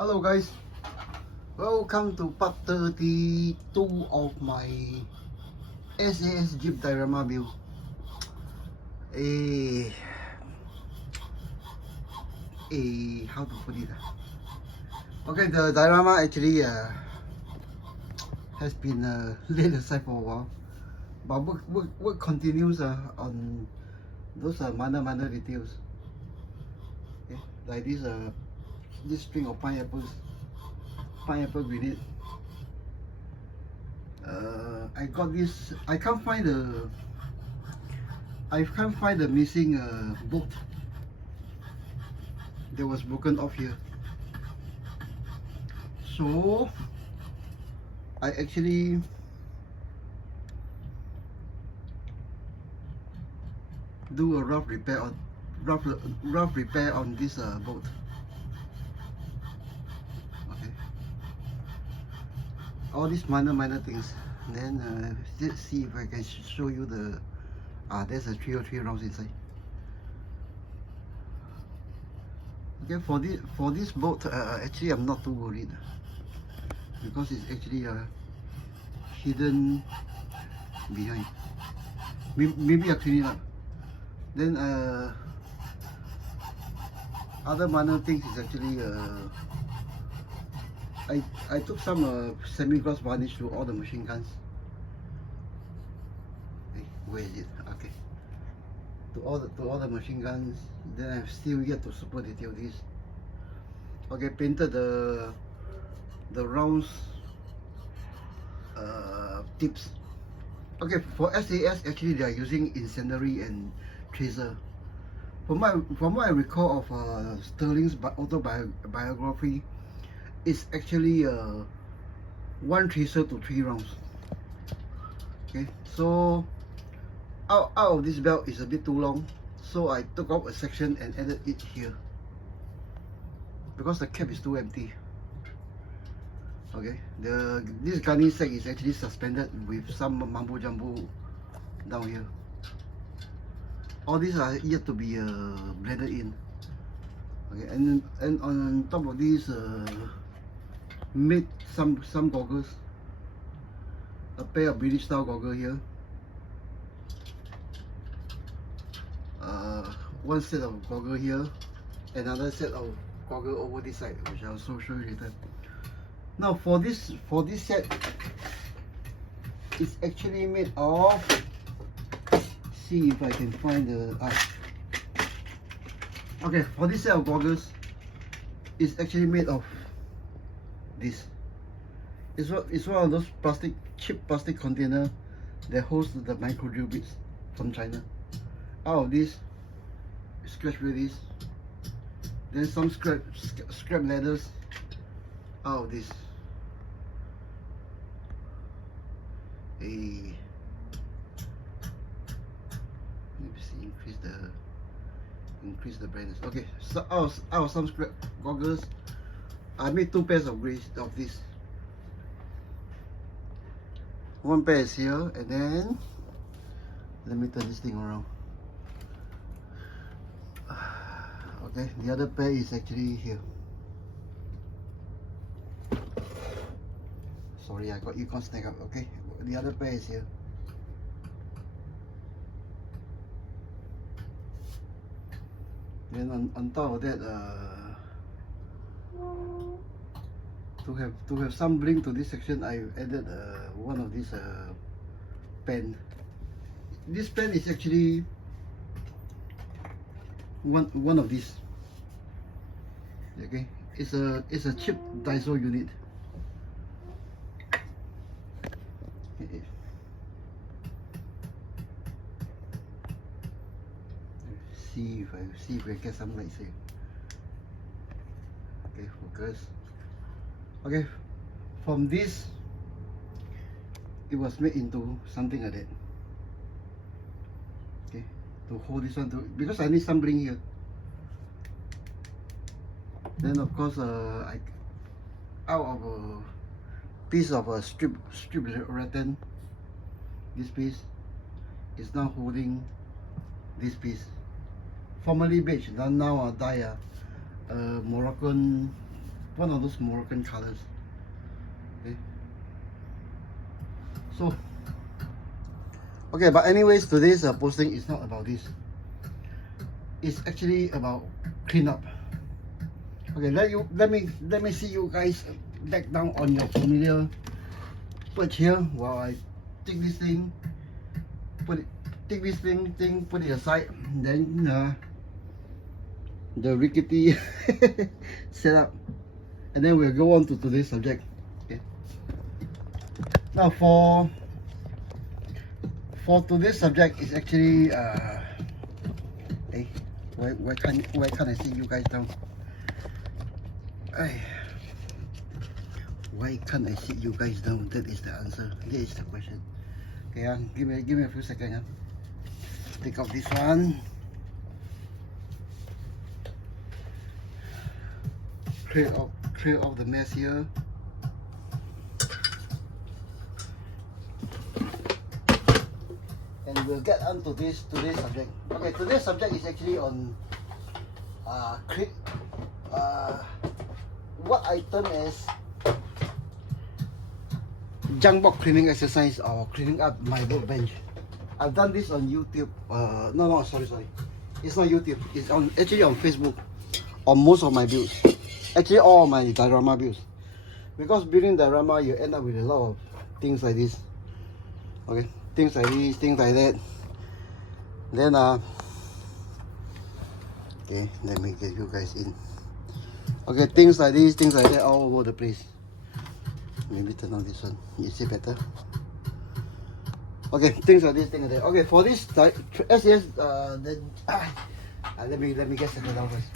Hello guys, welcome to part 32 of my SAS Jeep diorama build. How to put it? Okay, the diorama actually has been laid aside for a while, but work continues on those minor details. Okay, like this string of pineapple grenade. I got this. I can't find the missing bolt that was broken off here. So I actually do a rough repair on this bolt. Okay, all these minor things. Then let's see if I can show you the there's a 303 rounds inside. Okay, for this bolt, actually I'm not too worried because it's actually hidden behind. Maybe I'll clean it up. Then other minor things is actually I took some semi-gloss varnish to all the machine guns. Hey, where is it? Okay. To all the machine guns. Then I've still yet to super detail this. Okay, painted the rounds tips. Okay, for SAS actually they are using incendiary and tracer. From what I recall of Sterling's autobiography, it's actually 1 tracer to 3 rounds. Okay, so out of this belt is a bit too long, so I took out a section and added it here because the cap is too empty. Okay, this gunny sack is actually suspended with some mumbo jumbo down here. All these are yet to be blended in. Okay, and on top of these, made some goggles, a pair of British style goggles here, one set of goggles here, another set of goggles over this side, which I'll also show you later. Now for this set, it's actually made of, see if I can find the okay, for this set of goggles, it's actually made of this. It's one of those cheap plastic container that holds the micro drill bits from China. Out of this, scratch with this. Then some scrap leathers out of this. Let me see, increase the brightness. Okay, so out of some scrap goggles, I made 2 pairs of this. One pair is here, and then let me turn this thing around. Okay, the other pair is actually here. Sorry, I got you can't snag up. Okay, the other pair is here. Then on top of that, to have some bling to this section, I added one of these pen. This pen is actually one of these. Okay, it's a cheap Daiso unit. Okay. See if I get some lights here. Okay, focus. Okay, from this, it was made into something like that. Okay, to hold this one because I need some bling here. Then of course, I out of a piece of a strip rattan, this piece is now holding this piece. Formerly beige, now dye Moroccan one of those Moroccan colors. Okay. So, okay, but anyways, today's posting is not about this. It's actually about cleanup. Okay, let me see you guys back down on your familiar perch here while I take this thing, take this thing, put it aside, then the rickety setup, and then we'll go on to today's subject. Okay. Now for today's subject is actually hey, why can't I see you guys down? Why can't I sit you guys down? That is the answer. That is the question. Okay, give me a few seconds. Take out this one. Clear off the mess here. And we'll get on to today's subject. Okay, today's subject is actually on what I term as JUNKBOX cleaning exercise or cleaning up my workbench. I've done this on YouTube. No, sorry. It's not YouTube. It's actually on Facebook. On most of my builds. Actually, all of my diorama builds. Because building diorama, you end up with a lot of things like this. Okay, things like this, things like that. Then okay, let me get you guys in. Okay, things like this, things like that, all over the place. Maybe turn on this one. You see better? Okay, things like this, things like that. Okay, for this SAS, let me get settled down first.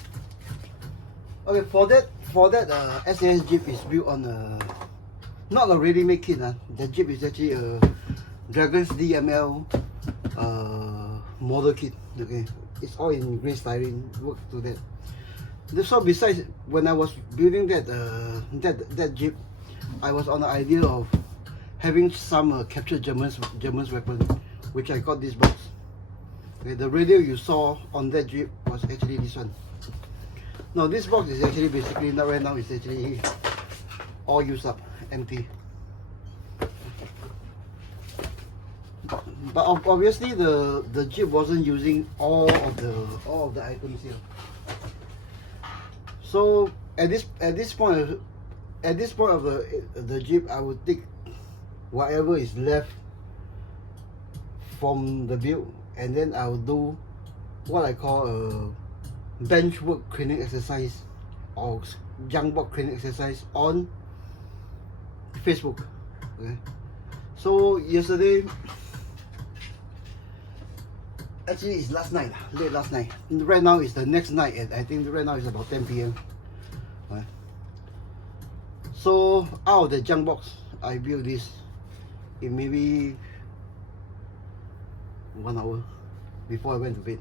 Okay, for that SAS Jeep is built on not a ready-made kit. The Jeep is actually a Dragon's DML model kit. Okay, it's all in grey styrene. Works to that. So besides, when I was building that Jeep, I was on the idea of having some captured German's weapon, which I got this box. Okay, the radio you saw on that Jeep was actually this one. Now this box is actually basically right now it's actually all used up, empty. But obviously the Jeep wasn't using all of the items here. So at this point of the Jeep, I would take whatever is left from the build, and then I will do what I call a bench work cleaning exercise or JUNKBOX cleaning exercise on Facebook. Okay. So yesterday, actually it's late last night. Right now it's the next night, and I think right now it's about 10 p.m. Okay. So out of the JUNKBOX, I built this in maybe 1 hour before I went to bed.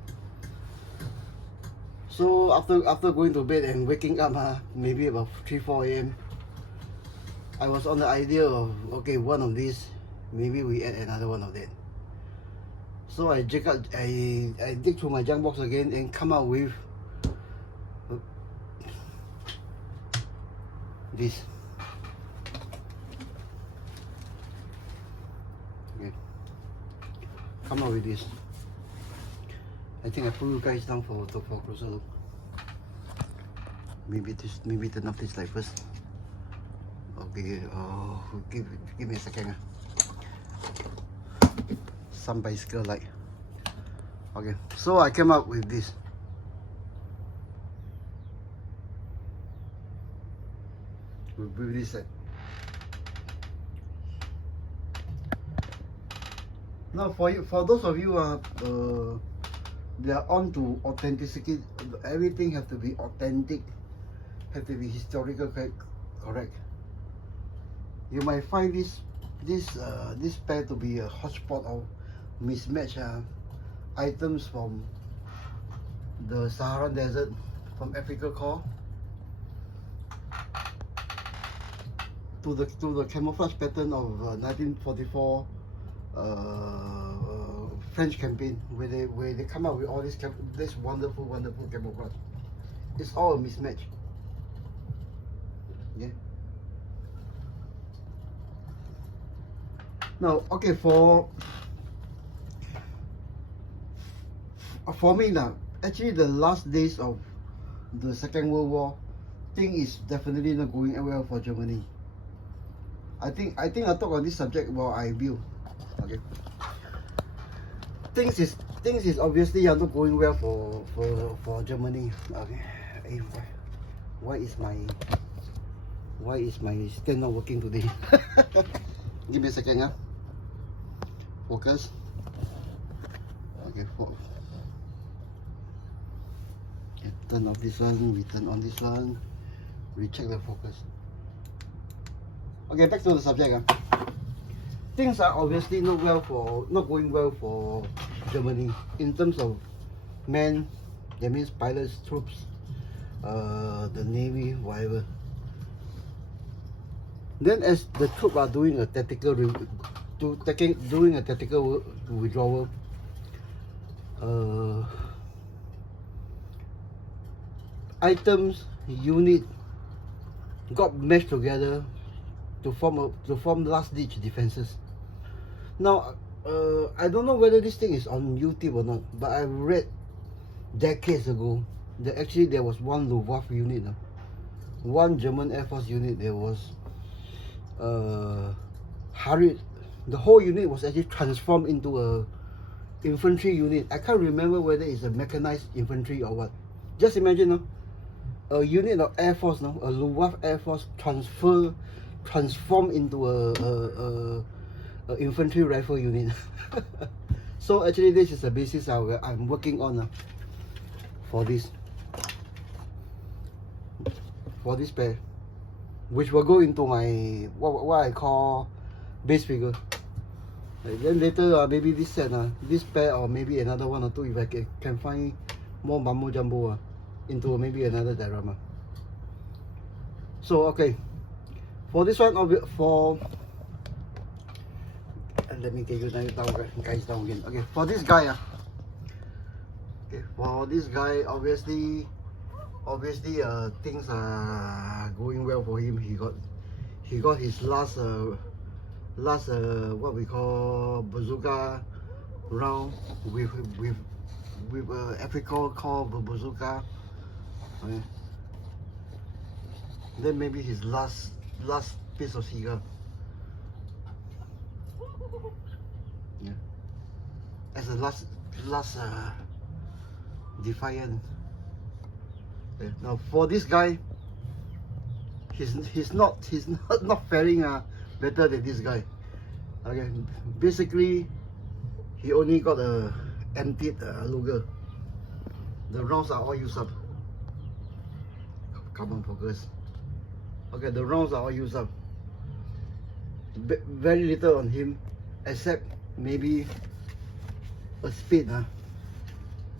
So after going to bed and waking up maybe about 3-4 a.m. I was on the idea of, okay, one of these, maybe we add another one of that. So I dig through my JUNKBOX again and come out with this. Okay, come out with this. I think I put you guys down for a closer look. Maybe turn off this light first. Okay, give me a second. Some bicycle light. Okay, so I came up with this. With this set. Now for those of you they are on to authenticity. Everything have to be authentic, have to be historical correct. You might find this pair to be a hotspot of mismatched items from the Saharan Desert, from Africa core to the camouflage pattern of 1944 French campaign, where they come up with all this wonderful camouflage. It's all a mismatch. Now, okay, for me now, actually the last days of the Second World War, thing is definitely not going well for Germany. I think I talk on this subject while I view. Okay. Things is obviously are not going well for Germany. Okay. Hey, why is my stand not working today? Give me a second, huh? Focus. Okay, turn off this one, we turn on this one, we check the focus. Okay, back to the subject. Things are obviously not going well for Germany in terms of men, that means pilots, troops, the navy, whatever. Then as the troops are doing a tactical withdrawal, items, unit got meshed together to form last ditch defenses. Now, I don't know whether this thing is on YouTube or not, but I read decades ago that actually there was one Luftwaffe unit, one German Air Force unit. There was hurried. The whole unit was actually transformed into a infantry unit. I can't remember whether it's a mechanized infantry or what. Just imagine, a unit of Air Force, a Luftwaffe Air Force transformed into a infantry rifle unit. So actually this is the basis I'm working on for this pair, which will go into my what I call base figure. Then later maybe this set, this pair, or maybe another one or two if I can find more mumbo jumbo into maybe another diorama. So okay, for this one, let me take you guys down again. Okay, for this guy, obviously things are going well for him. He got his last what we call bazooka round with Africa called bazooka. Okay. Then maybe his last piece of cigar. Yeah. As a last defiant. Okay. Now for this guy, he's not faring better than this guy. Okay. Basically, he only got a emptied Luger. The rounds are all used up. Come on, focus. Okay, the rounds are all used up. Very little on him, except maybe a speed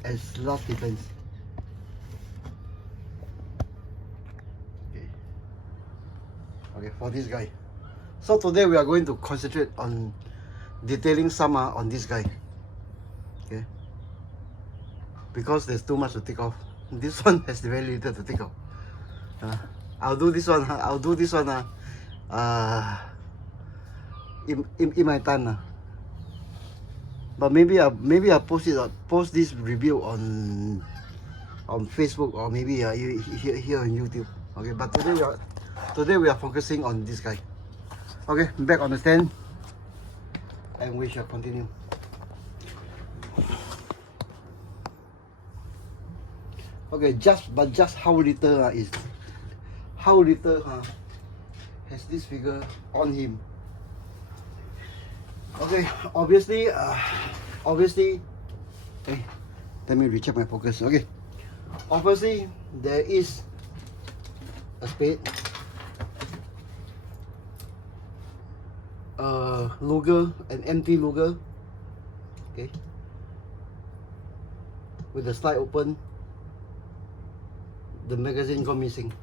as last defense. Okay, for this guy. So today we are going to concentrate on detailing some on this guy. Okay, because there's too much to take off. This one has very little to take off. I'll do this one. In my time. But maybe I'll post this review on Facebook, or maybe here on YouTube. Okay, but today we are focusing on this guy. Okay, back on the stand, and we shall continue. Okay, just how little has this figure on him. Okay, obviously, hey, let me recheck my focus. Okay, obviously there is a spade, Luger, an empty Luger, okay, with the slide open. The magazine got missing.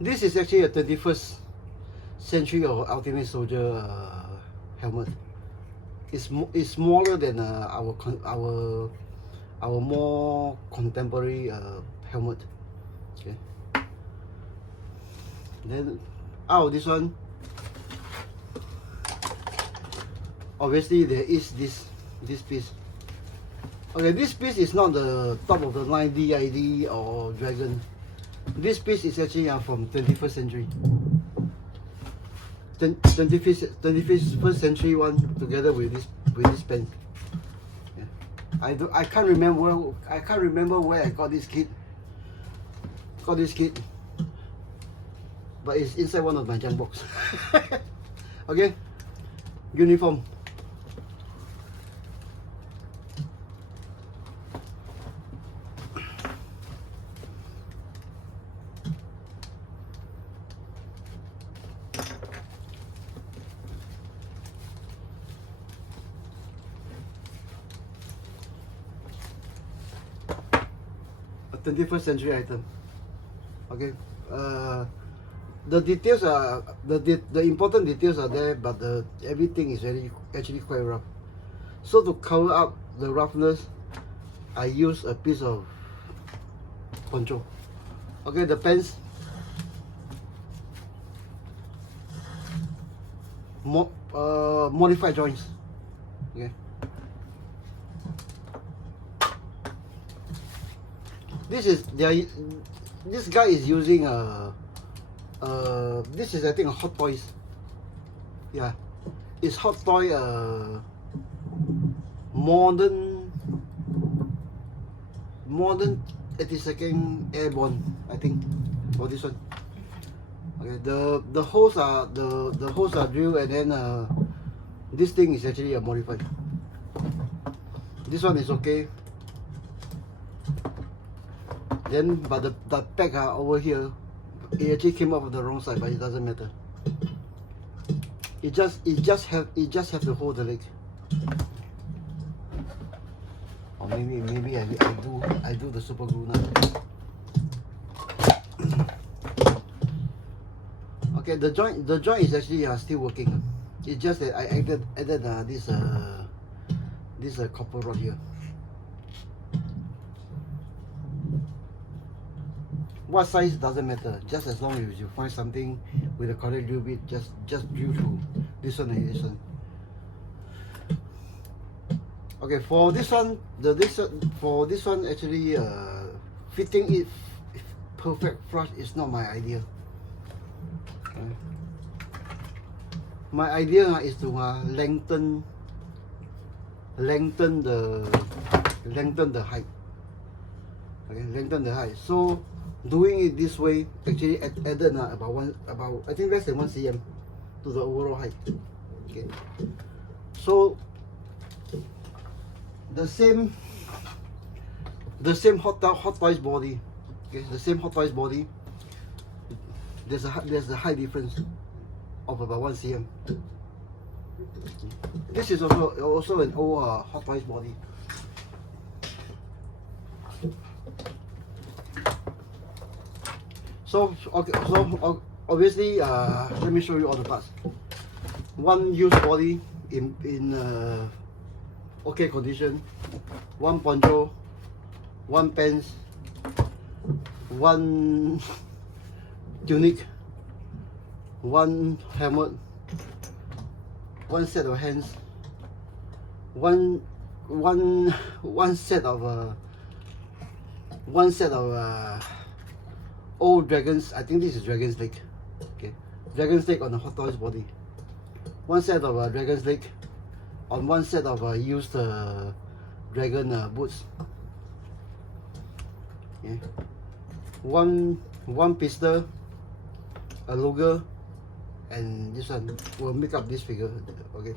This is actually a 21st century or Ultimate Soldier helmet. It's smaller than our more contemporary helmet. Okay. Then out of this one, obviously there is this piece. Okay, this piece is not the top of the line DID or Dragon. This piece is actually from 21st century. 21st century one together with this pen. Yeah. I can't remember where I got this kit. But it's inside one of my junk box. Okay, uniform. A 21st century item. Okay. The details are the important details are there, but everything is actually quite rough. So to cover up the roughness, I use a piece of poncho. Okay, the pens modified joints. Okay. This guy is using this is I think a Hot Toys. Yeah, it's Hot Toy modern 82nd Airborne, I think, for this one. Okay, the holes are drilled, and then this thing is actually modified. This one is okay. Then, but the pack over here, it actually came up on the wrong side, but it doesn't matter. It just have to hold the leg. Or maybe I do the super glue now. Okay, the joint is actually still working. It's just that I added this copper rod here. What size doesn't matter, just as long as you find something with a correct drill bit, just drill through this one and this one. Okay, for this one, actually fitting it perfect flush is not my idea. Okay. My idea is to lengthen the height. Okay, lengthen the height. So doing it this way actually added about I think less than 1 cm to the overall height. Okay, so the same Hot Tiys body. Okay, the same Hot Tiys body. There's a height difference of about 1 cm. This is also an old Hot Tiys body. So okay, so obviously let me show you all the parts. One used body in okay condition, one poncho, one pants, one tunic, one helmet, one set of hands, one set of old Dragons. I think this is Dragon's leg. Okay, Dragon's leg on the Hot Toys body. One set of Dragon's leg on one set of used Dragon boots. Okay. One pistol, a logo, and this one will make up this figure. Okay.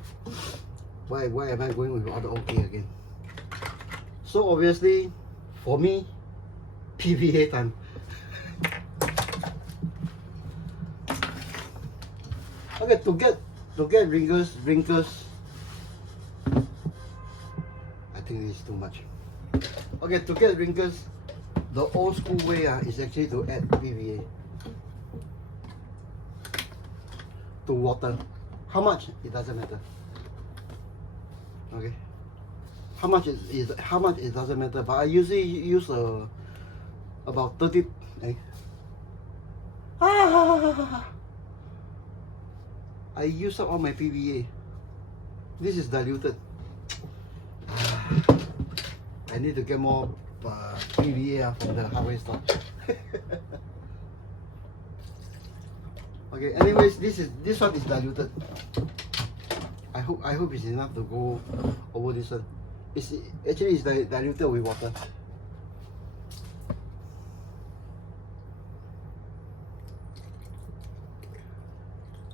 Why am I going with all the OK again? So obviously, for me, PVA time. Okay, to get wrinkles, I think this is too much. Okay, to get wrinkles, the old school way is actually to add PVA to water. How much? It doesn't matter. Okay, how much it doesn't matter. But I usually use about 30. I use up all my PVA. This is diluted. I need to get more PVA from the hardware store. Okay, anyways, this one is diluted. I hope it's enough to go over this one. It's diluted with water.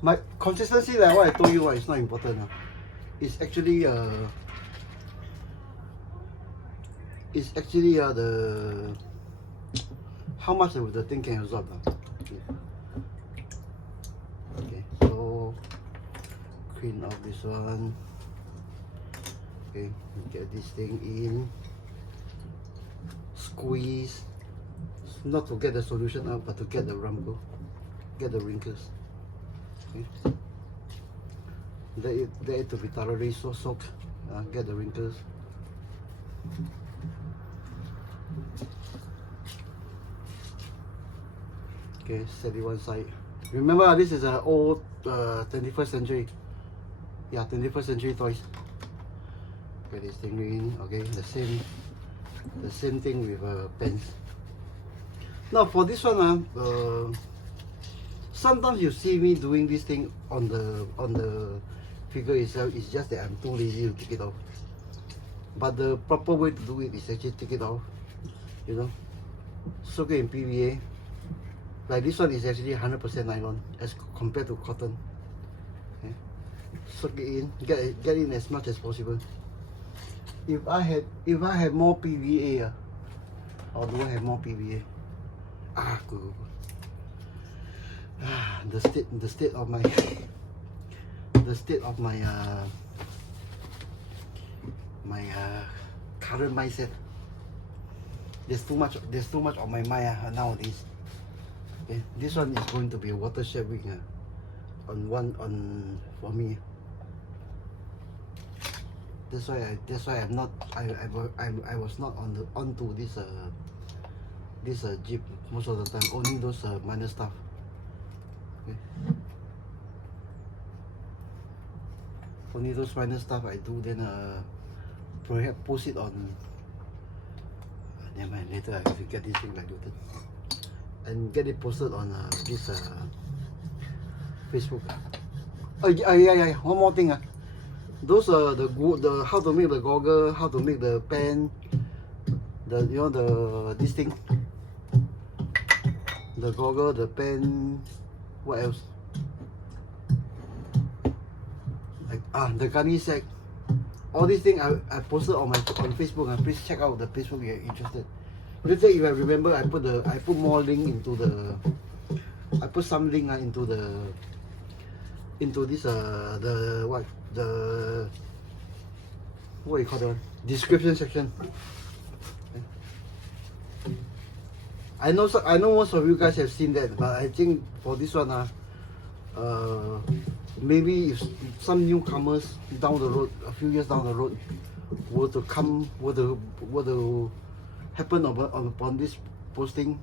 My consistency, like what I told you, it's not important. It's actually the how much of the thing can absorb. Okay, so clean up this one. Okay, get this thing in, squeeze, not to get the solution out, but to get the rumble, get the wrinkles. Okay, let it to be thoroughly soaked, get the wrinkles. Okay, set it one side. Remember, this is an old 21st century. Yeah, 21st century toys. Get this thing in. Okay, the same thing with pens. Now for this one, sometimes you see me doing this thing on the figure itself. It's just that I'm too lazy to take it off. But the proper way to do it is actually take it off. You know, soak it in PVA. Like this one is actually 100% nylon as compared to cotton. Okay. Soak it in, get in as much as possible. If I had more PVA, or do I have more PVA? Good. The state of my current mindset. There's too much on my mind nowadays. Okay, this one is going to be a watershed week for me. That's why I'm not I was not onto this Jeep most of the time. Only those minor stuff. Okay. Only those minor stuff I do, then perhaps post it on. Never mind, later I have to get this thing diluted and get it posted on this Facebook. Oh yeah. One more thing. Those the how to make the goggle, how to make the pen, this thing, the goggle, the pen, what else? Like the gunny sack. All these things I posted on Facebook. Please check out the Facebook if you're interested. Later, if I remember, I put more link into the. I put some link into this what you call the description section. I know most of you guys have seen that, but I think for this one maybe if some newcomers down the road, a few years down the road, were to happen upon this posting,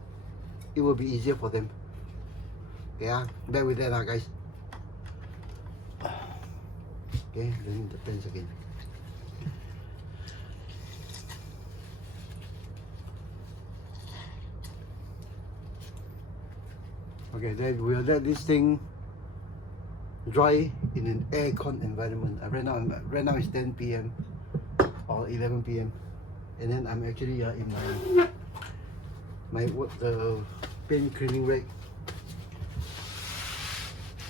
it will be easier for them. Yeah, bear with that guys. Okay, then the pens again. Okay, then we'll let this thing dry in an aircon environment. Right now it's 10 p.m. or 11 p.m. and then I'm actually in my paint cleaning rack.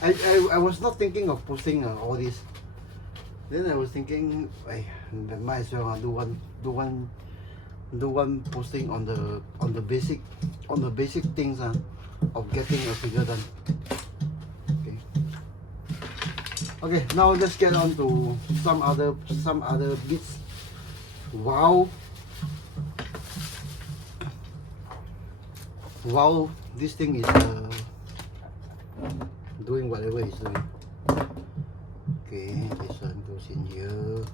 I was not thinking of posting all this. Then I was thinking, I might as well do one posting on the basic things of getting a figure done. Okay, now let's get on to some other bits. Wow, this thing is doing whatever it's doing. Okay, this one goes in here.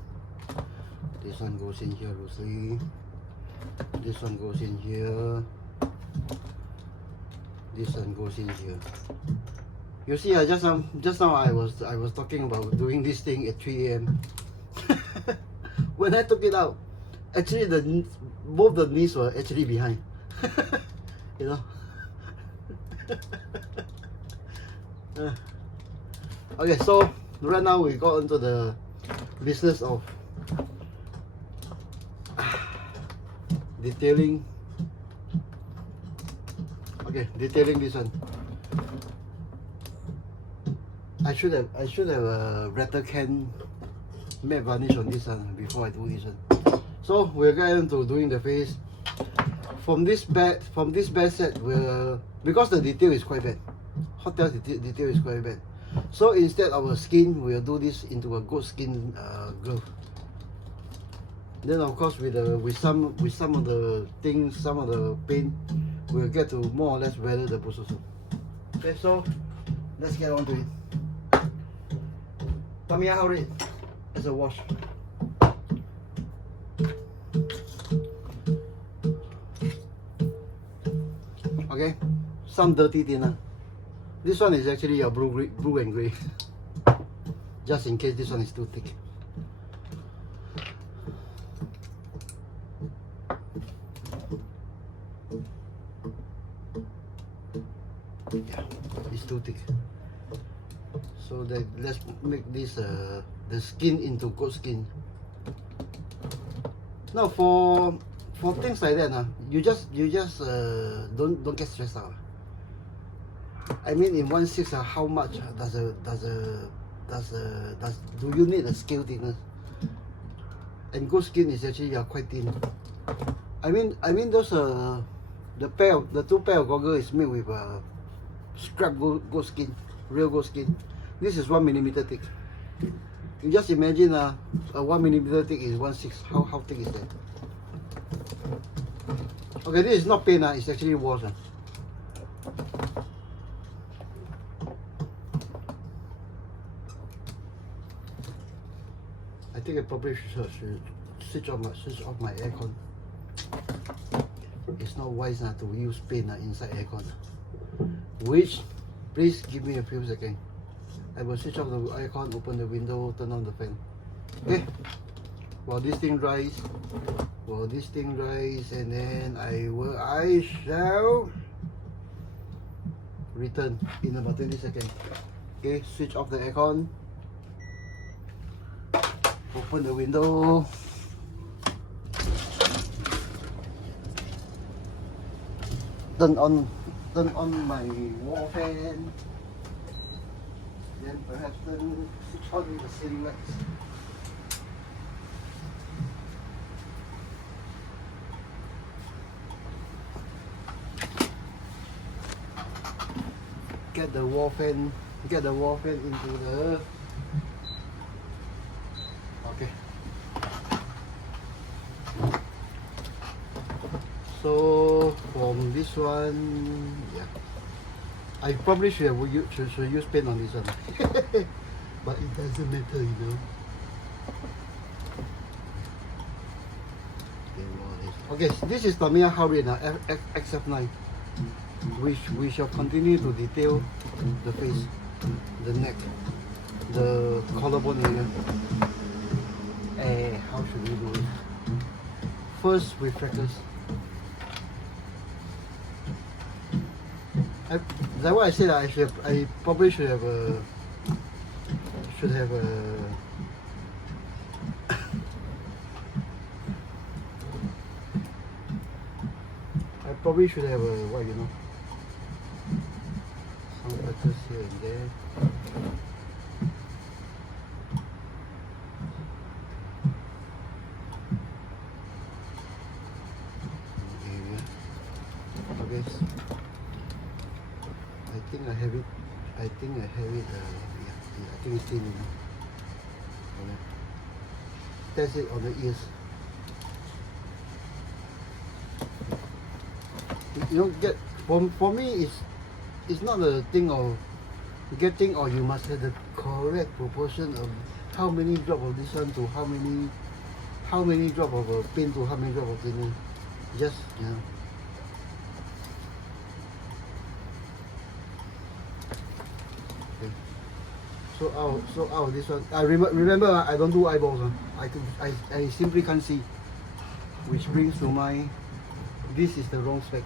This one goes in here loosely. This one goes in here. This one goes in here. You see, just now I was talking about doing this thing at 3 a.m. when I took it out, actually both the knees were actually behind. You know. Okay, so right now we got into the business of detailing. Okay, detailing this one. I should have a rattle can matte varnish on this one before I do this one. So we're going to doing the face. From this bad set, because the detail is quite bad. Hot Tiys detail is quite bad. So instead of a skin, we'll do this into a goat skin glove. Then of course with some of the things, some of the paint, we'll get to more or less weather the boots also. Okay, so let's get on to it. Tamiya how it as a wash. Okay, some dirty thinner. This one is actually a blue and grey. Just in case this one is too thick. Yeah, it's too thick. So let's make this the skin into goat skin. Now for things like that, you just don't get stressed out. I mean, in 1/6, how much do you need a scale thickness? And goat skin is actually quite thin. I mean those the two pair of goggles is made with scrap goat skin, real goat skin. This is 1mm thick. You just imagine a 1mm thick is 1/6. How thick is that? Okay, this is not paint, it's actually wash. I think I probably should switch off my aircon. It's not wise to use paint inside aircon. Which, please give me a few seconds. I will switch off the aircon, open the window, turn on the fan. Okay. While this thing dries, and then I shall return in about 20 seconds. Okay, switch off the aircon. Open the window. Turn on my wall fan. Then perhaps switch on the ceiling lights. Get the wall fan into the. Okay. So from this one, yeah, I probably should use paint on this one, but it doesn't matter, you know. Okay, this is Tamiya Harriet XF9. We shall continue to detail the face, the neck, the collarbone area. How should we do it? First with freckles. That's why I said I probably should have a what, you know, some freckles here and there. Okay. I think I have it. Yeah, I think it's thin enough. Okay. Test it on the ears. You know, for me, it's not a thing of getting, or you must have the correct proportion of how many drop of this one to how many drop of paint to how many drop of thinning. Just, you know. So out this one. I remember I don't do eyeballs. I simply can't see. Which brings to mind, this is the wrong spec.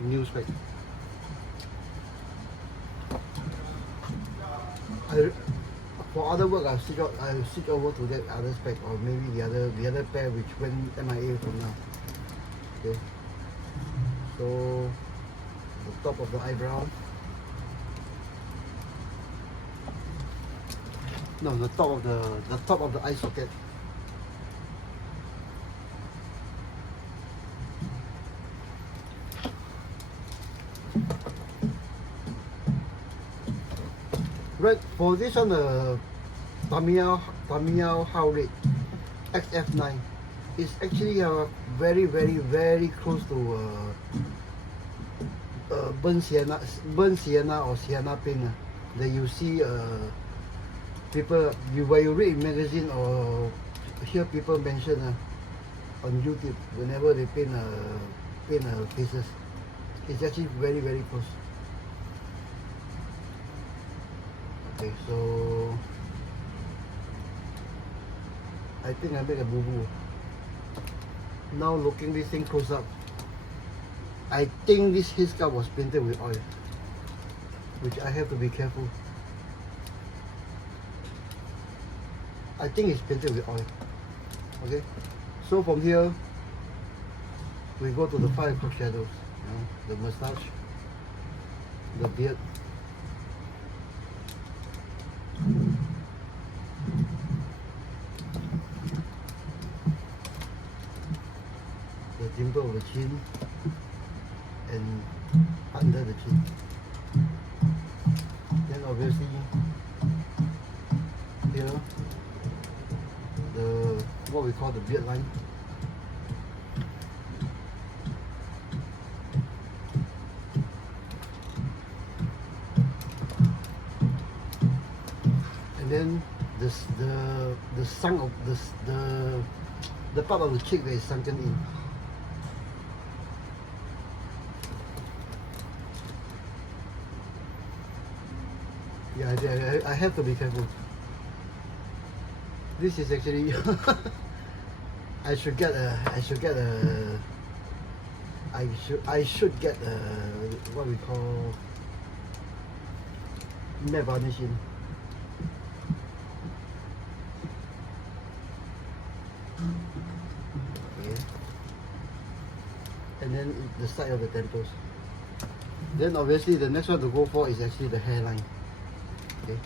New spec. For other work, I'll switch over to that other spec, or maybe the other pair which went MIA from now. Okay. So the top of the eyebrow. No, the top of the eye socket. Right, for this one, the Tamiya How Rate XF9 is actually very close to burnt sienna or sienna paint that you see people, when you read in magazine or hear people mention on YouTube whenever they paint faces. It's actually very close. Okay, so I think I make a boo-boo. Now looking this thing close up, I think this headsculpt was painted with oil, which I have to be careful. I think it's painted with oil. Okay, so from here we go to the 5 o'clock shadows. The mustache, the beard, the dimple of the chin, and under the chin. Then obviously here the what we call the beard line. And then the sunk of the part of the cheek that is sunken in. Yeah, I have to be careful. This is actually I should get a what we call matte varnish in. Okay. And then the side of the temples. Then obviously the next one to go for is actually the hairline. Okay,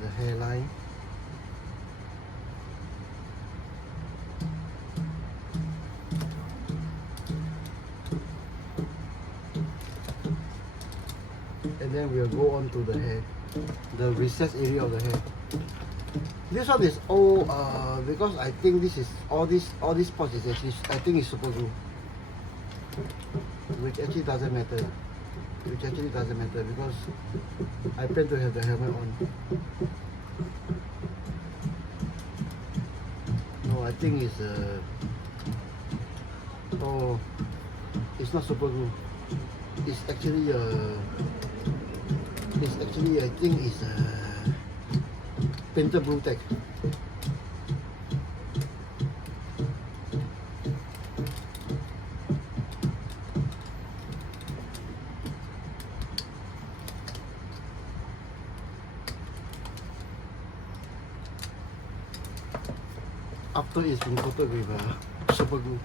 the hairline. And then we'll go on to the hair, the recessed area of the hair. This one is all because I think this is all these spots is actually, I think it's super glue, which actually doesn't matter. Because I plan to have the helmet on. No, I think it's oh, it's not super glue. It's actually I think it's painted blue tack. After it's been coated with super glue.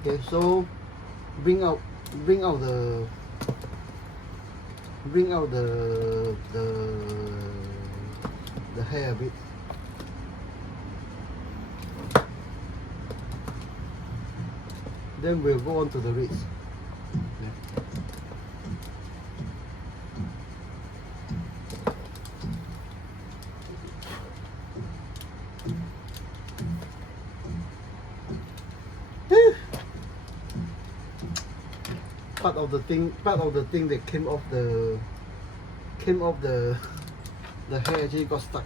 Okay, so bring out the hair a bit. Then we'll go on to the roots. Part of the thing that came off the hair actually got stuck.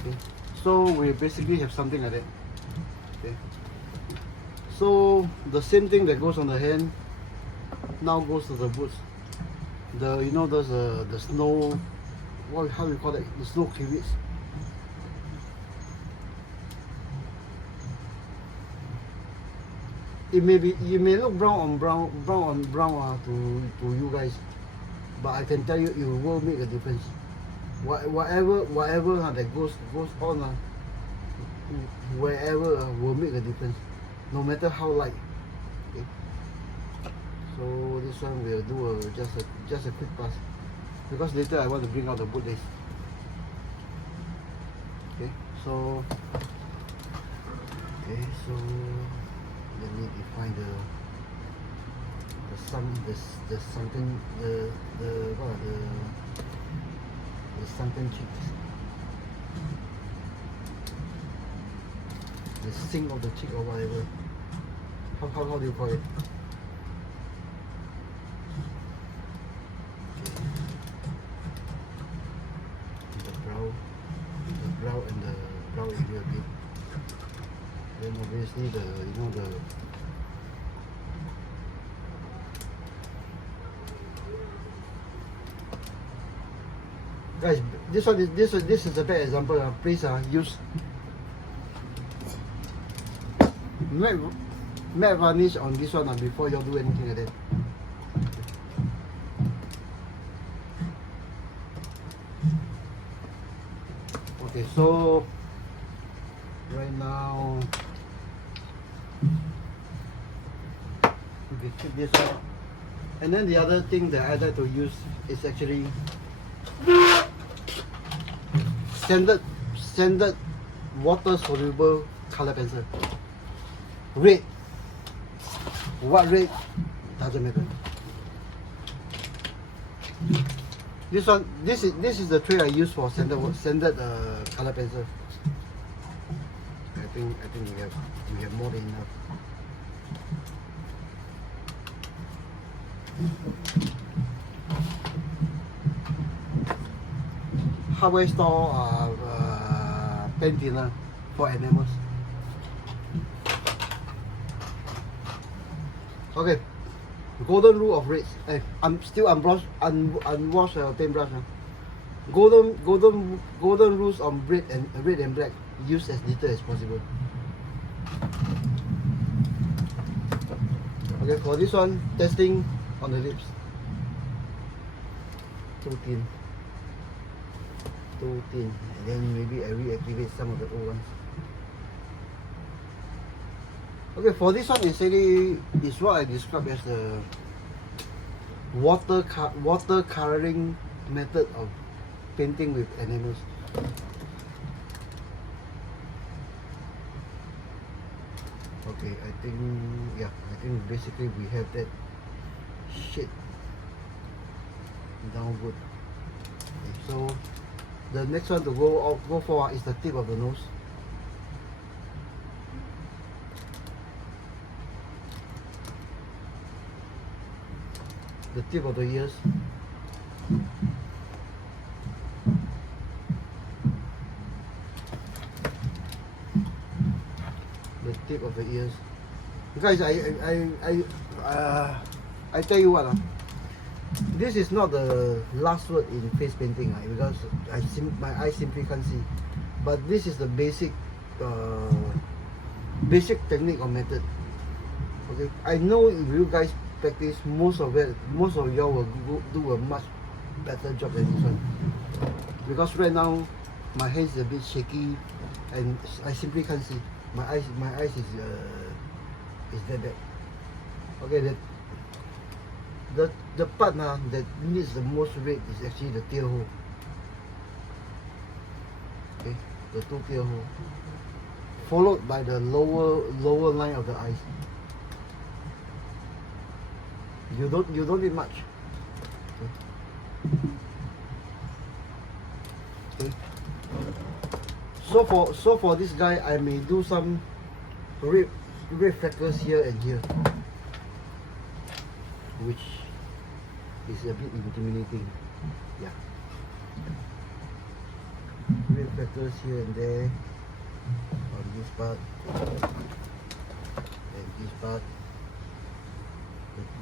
Okay. So we basically have something like that. Okay. So the same thing that goes on the hand now goes to the boots. The you know those the snow, how do you call it? The snow cleavage. It may look brown to you guys, but I can tell you it will make a difference. Whatever that goes on wherever will make a difference, no matter how light. Okay. So this one we'll do just a quick pass, because later I want to bring out the boot lace. Okay, so let me define the sunken cheeks, the sink of the cheek or whatever. How do you call it? The brow and the brow area a bit. Then obviously the guys, this is a bad example. Please use matte varnish on this one before you do anything like that. Okay, so right now we keep this up, and then the other thing that I like to use is actually standard water soluble color pencil. Red, what red doesn't matter. This is the tray I use for standard color pencil. I think we have more than enough. Hardware store pen thinner for enamels. Okay, golden rule of reds. I'm still unwashed paintbrush. Golden rules on red and black. Use as little as possible. Okay, for this one, testing on the lips. Too thin, and then maybe I reactivate some of the old ones. Okay, for this one, it's what I describe as the water coloring method of painting with enamels. Okay, I think basically we have that shit downward. Okay, so the next one to go for is the tip of the nose. The tip of the ears. The tip of the ears. Guys, I tell you what, this is not the last word in face painting, because my eyes simply can't see. But this is the basic technique or method. Okay, I know if you guys practice, most of y'all will do a much better job than this one. Because right now my hands is a bit shaky and I simply can't see. My eyes is that bad. Okay, the part that needs the most red is actually the tail hole. Okay, the two tail hole, followed by the lower line of the eyes. You don't need much. Okay. So for this guy, I may do some red freckles here and here, which is a bit intimidating. Yeah. Red freckles here and there on this part and this Start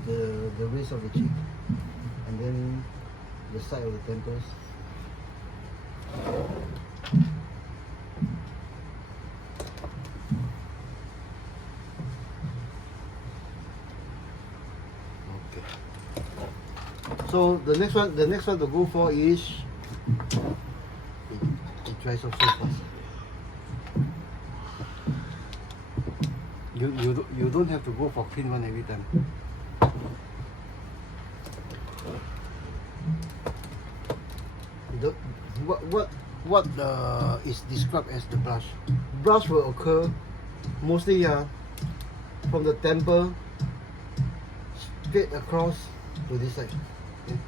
the raise of the cheek, and then the side of the temples. Okay. So the next one to go for is it dries off so fast. You don't have to go for clean one every time. What is described as the brush? Brush will occur mostly from the temple straight across to this side. Okay?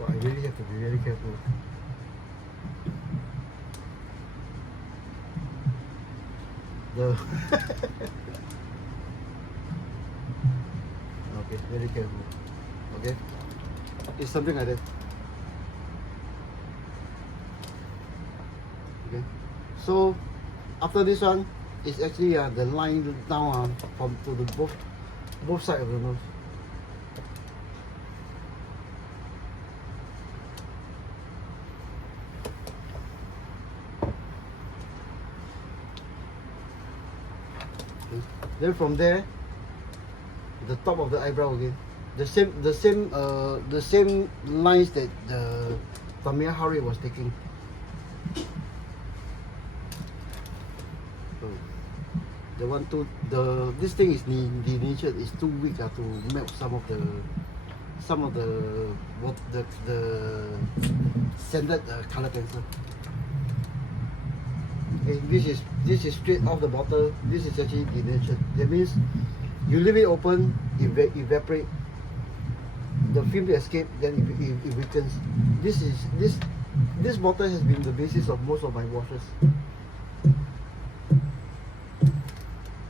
Oh, I really have to be very careful. Okay, very careful. Okay, it's something like that. Okay, so after this one, it's actually the line down from to the both sides of the nose. Then from there, the top of the eyebrow again, the same lines that the Tamiya Hari was taking. So this thing is denatured. It's too weak to melt some of the sanded color pencil. Okay, this is straight off the bottle. This is actually denatured. That means you leave it open, evaporate. The film escape, then it weakens. This bottle has been the basis of most of my washes.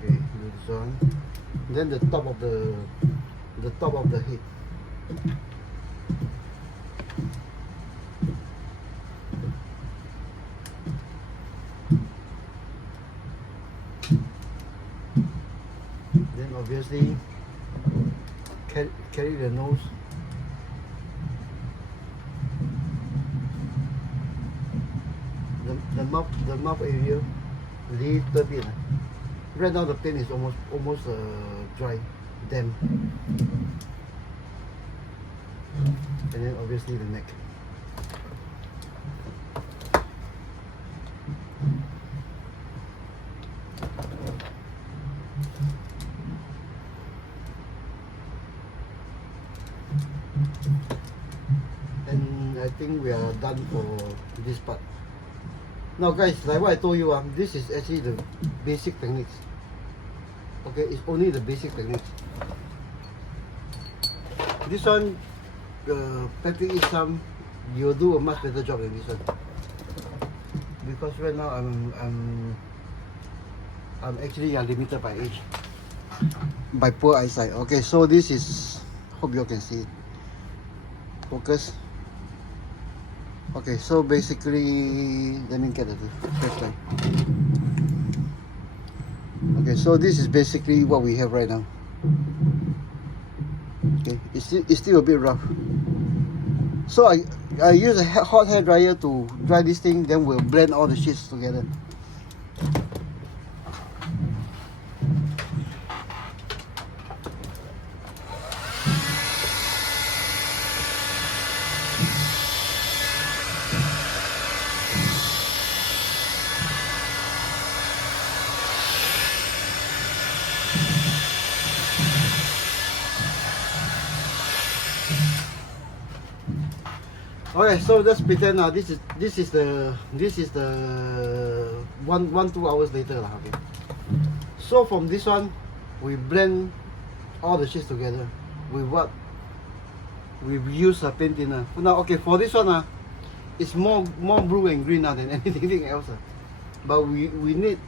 Okay, this one. Then the top of the head. Then obviously carry the nose. The mouth area, little bit. Right now the paint is almost dry, damp. And then obviously the neck. And I think we are done for this part. Now guys, like what I told you, this is actually the basic techniques. Okay, it's only the basic techniques. This one, Patrick Isam, you'll do a much better job than this one. Because right now I'm actually limited by age, by poor eyesight. Okay, so this is, hope you all can see it. Focus. Okay, so basically, let me get the first time. Okay, so this is basically what we have right now. Okay, it's still a bit rough. So I use a hot hair dryer to dry this thing, then we'll blend all the shades together. Okay, so let's pretend now this is the 2 hours later lah. Okay. So from this one, we blend all the shades together. with what we've used a paint thinner. Now, okay, for this one, it's more blue and green than anything else. But we need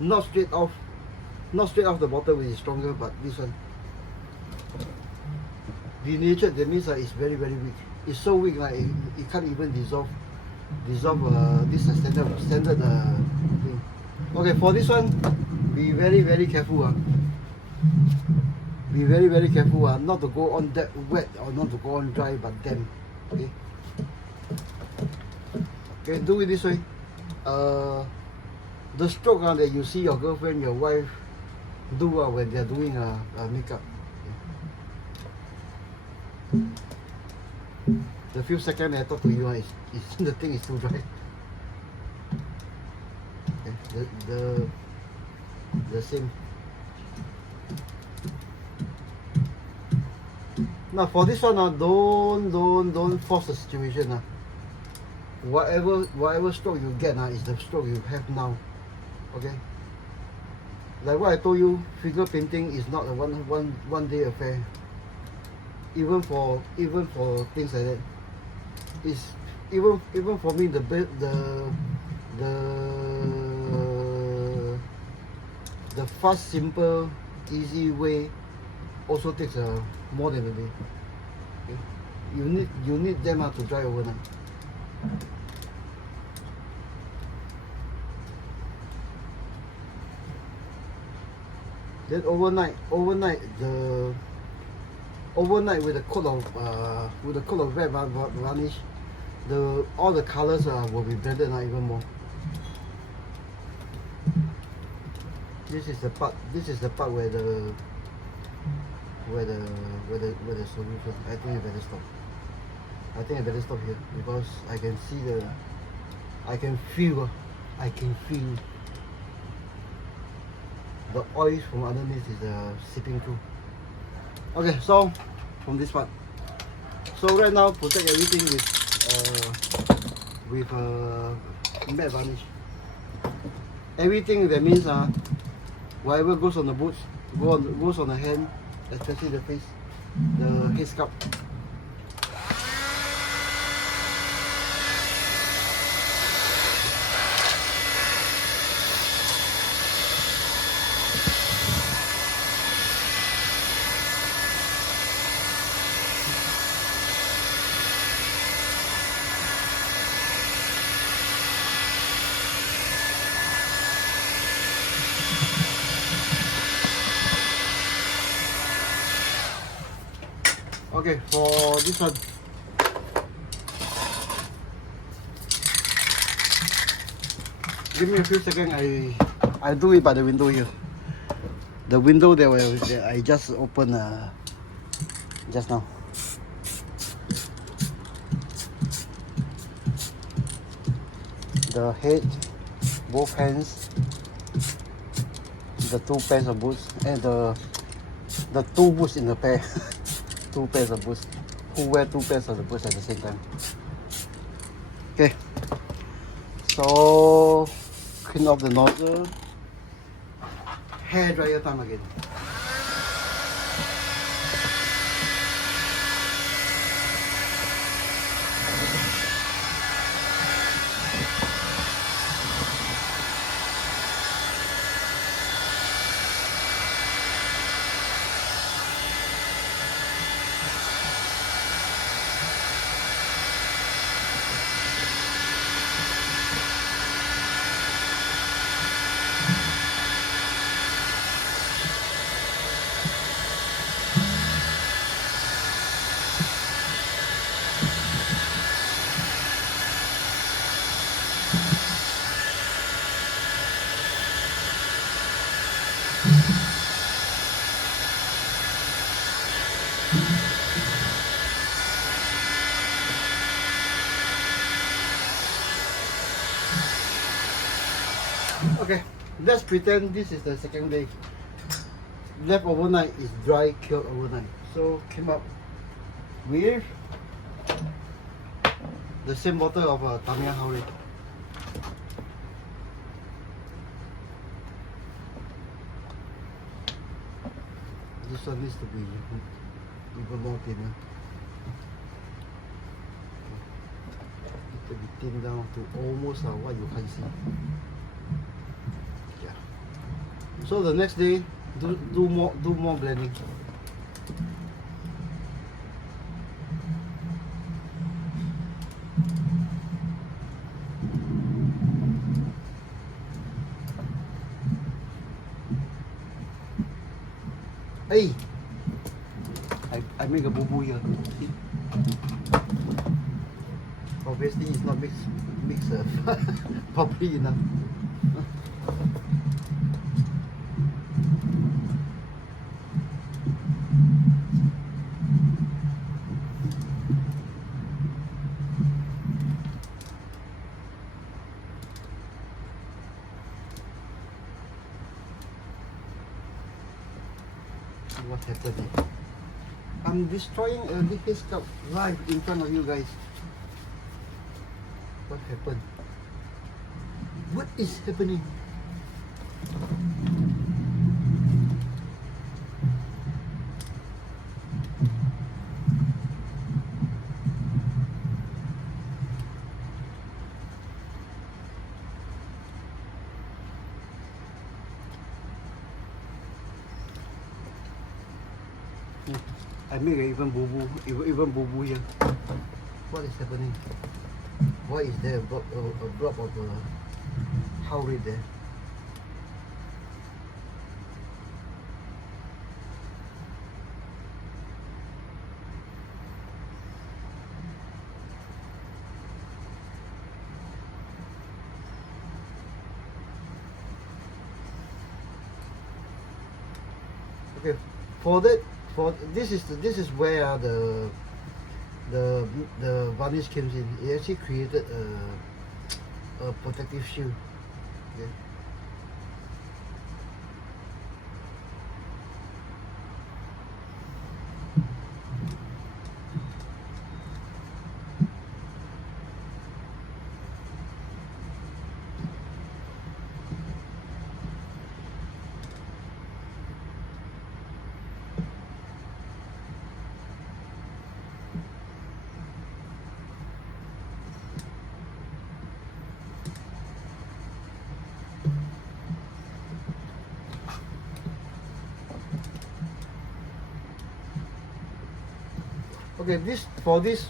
not straight off the bottle, which is stronger, but this one denatured. That means it's very weak. It's so weak like it can't even dissolve this standard thing. Okay, for this one, be very careful. Be very careful not to go on that wet or not to go on dry, but damp. Okay, do it this way. The stroke that you see your girlfriend, your wife do when they're doing makeup. The few seconds I talk to you, the thing is too dry. Okay, the same. Now for this one, don't force the situation. Whatever stroke you get is the stroke you have now. Okay. Like what I told you, figure painting is not a one day affair. Even for things like that, it's even for me the fast, simple, easy way also takes more than a day. Okay? You need them to dry overnight. Then overnight with a coat of red varnish, all the colors will be blended even more. This is the part where the solution. I think I better stop. I think I better stop here because I can see I can feel the oil from underneath is seeping through. Okay, so from this part. So right now protect everything with matte varnish. Everything that means whatever goes on the boots, goes on the hand, especially the face, the headsculpt. Okay, for this one, give me a few seconds. I do it by the window here. The window that I just opened just now. The head, both hands, the two pairs of boots, and the two boots in the pair. Two pairs of boots. Who wear two pairs of the boots at the same time? Okay. So clean off the nozzle. Hair dryer time again. Okay, let's pretend this is the second day. Left overnight is dry, cured overnight. So came up with the same bottle of Tamiya Howley. This one needs to be even more thinner. Need to be thinned down to almost what you can see. Yeah. So the next day, do more blending. Hey, I make a boo boo here. Obviously, it's not mixed properly enough. What happened here? I'm destroying a headsculpt live in front of you guys. What happened? What is happening? I make even boo boo here. What is happening? Why is there a blob of how red there? Okay, for this is where the varnish comes in. It actually created a protective shield. Okay. Okay, for this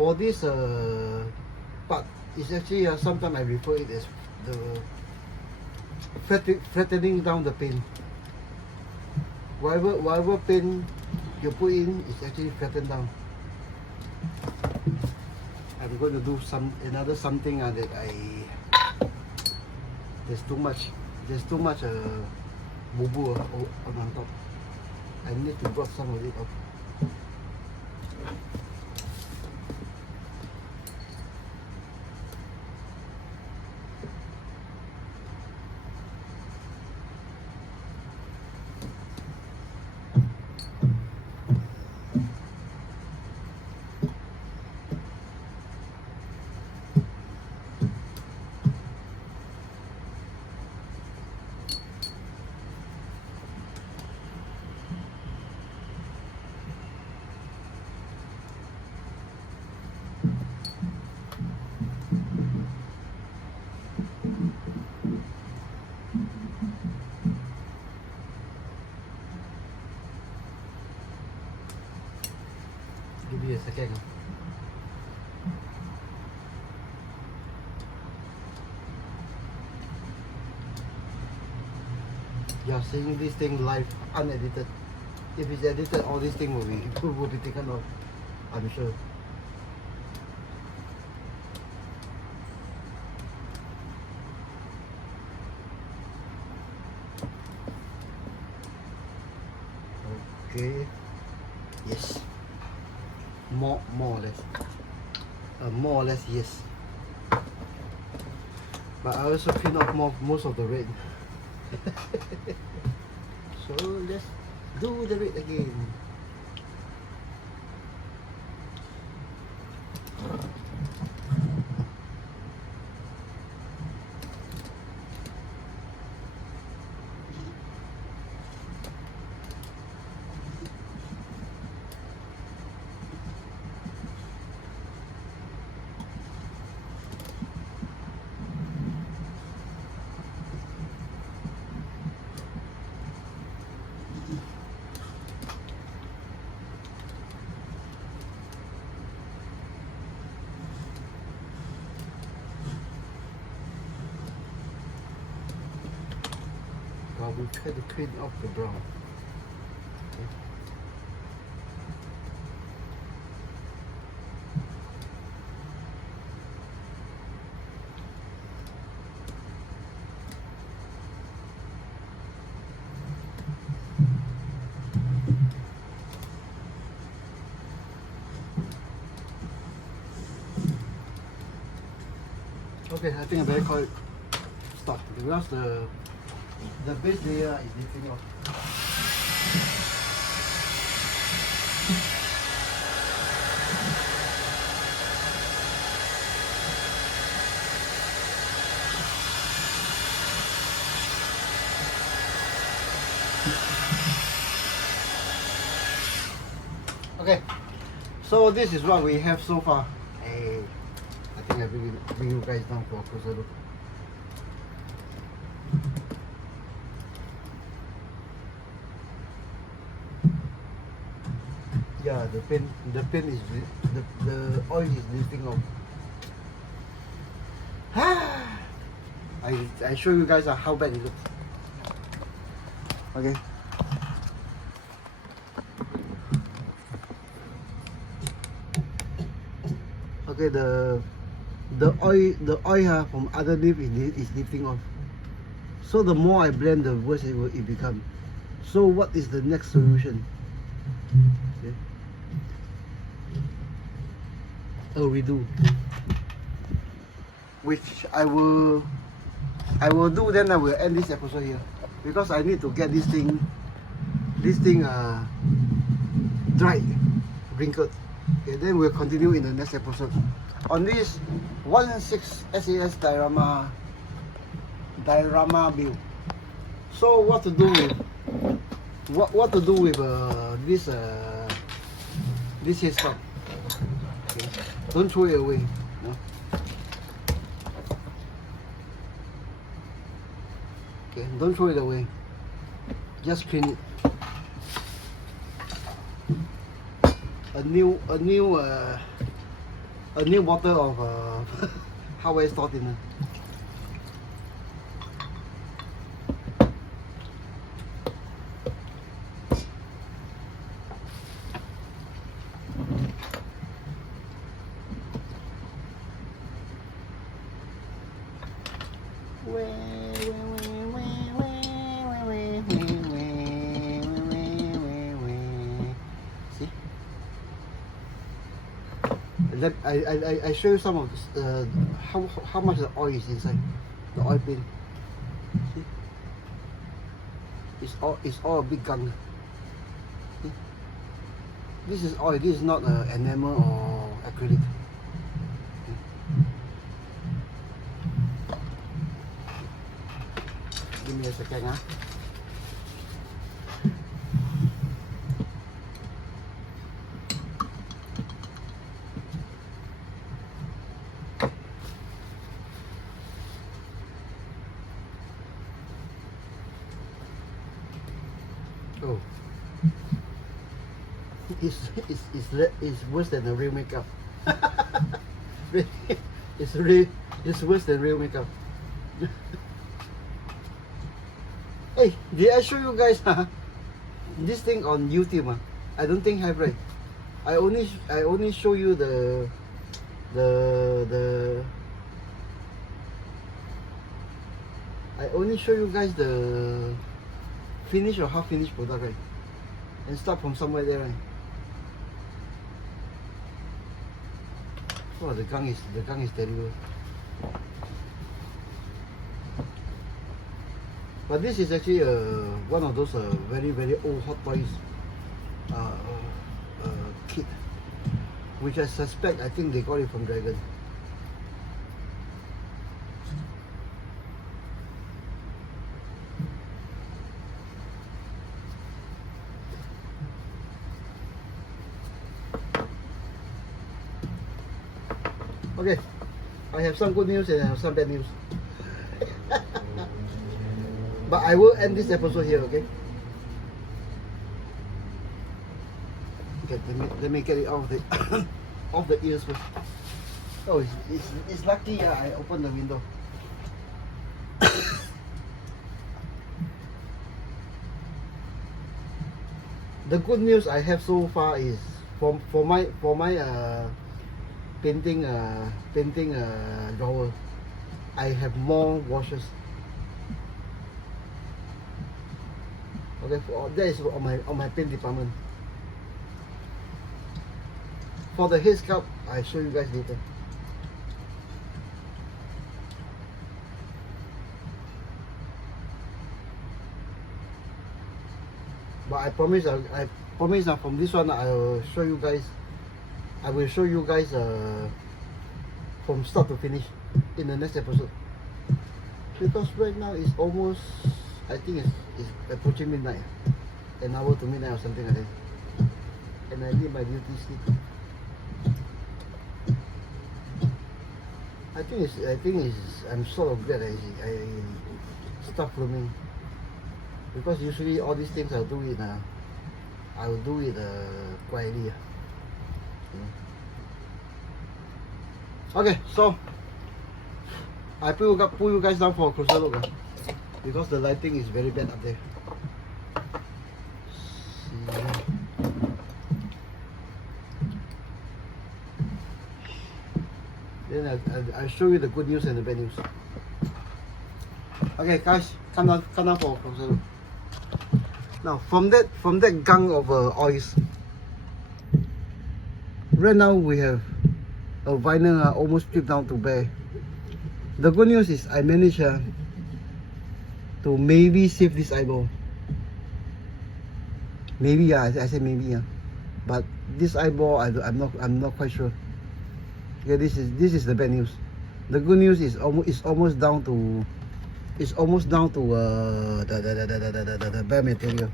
part is actually sometimes I refer it as the flattening down the paint. Whatever paint you put in is actually flattened down. I'm going to do another something that there's too much boo boo on top. I need to brush some of it off. Give me a second. You're seeing this thing live, unedited. If it's edited, all this thing will be taken off, I'm sure. Okay. Yes. More or less. More or less, yes. But I also clean off most of the red. So let's do the red again. to try to clean off the brown. Okay, I think I better call it stop because the base layer is lifting off. Okay, so this is what we have so far. I think I bring you guys down for a closer look. Yeah, the paint is the oil is lifting off. I show you guys how bad it looks. Okay. Okay, the oil from underneath is lifting off. So the more I blend, the worse it becomes. So what is the next solution? Okay. A redo, which I will do. Then I will end this episode here because I need to get this thing dried, wrinkled. Okay, then we'll continue in the next episode on this 1/6 SAS diorama build. So what to do with this headsculpt? Okay. Don't throw it away. No? Okay, don't throw it away. Just clean it. A new bottle of Hot Tiys thinner. See? I show you some of how much the oil is inside the oil paint. See? It's all a big gun. See? This is oil. This is not enamel or acrylic. Give me a second, huh? Oh, it's worse than the real makeup. It's worse than real makeup. Hey, did I show you guys this thing on YouTube? I don't think have, right? I only show you the I only show you guys the finished or half finished product, right? And start from somewhere there, right? Oh, the gun is terrible. But this is actually one of those very old Hot Tiys kit, which I suspect I think they got it from Dragon. Okay, I have some good news and I have some bad news. But I will end this episode here, okay? Okay, let me get it out of the off the ears first. Oh, it's lucky I opened the window. the good news I have so far is for my painting drawer, I have more washes. Okay, that is on my paint department. For the head sculpt, I show you guys later. But I promise that from this one I will show you guys. I will show you guys from start to finish in the next episode. Because right now it's almost, I think it's approaching midnight, an hour to midnight or something like that, and I need my beauty sleep. I think I'm sort of glad I stop filming, because usually all these things I'll do it quietly. Okay, so I pull you guys down for a closer look, because the lighting is very bad up there. Then I'll show you the good news and the bad news. Okay, guys, come down for a closer look. Now, from that gang of oils, right now we have a vinyl almost stripped down to bare. The good news is I managed to maybe save this eyeball. Maybe, I say maybe, but this eyeball I'm not quite sure. Okay, this is the bad news. The good news is almost down to the bare material.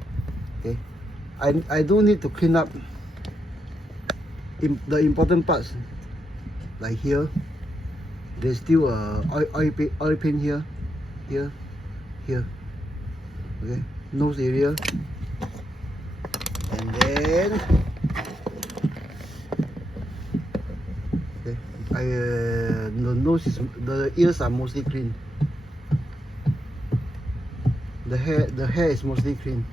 Okay, I do need to clean up the important parts, like here. There's still oil paint here. Okay, nose area, and then okay, the ears are mostly clean. The hair is mostly clean.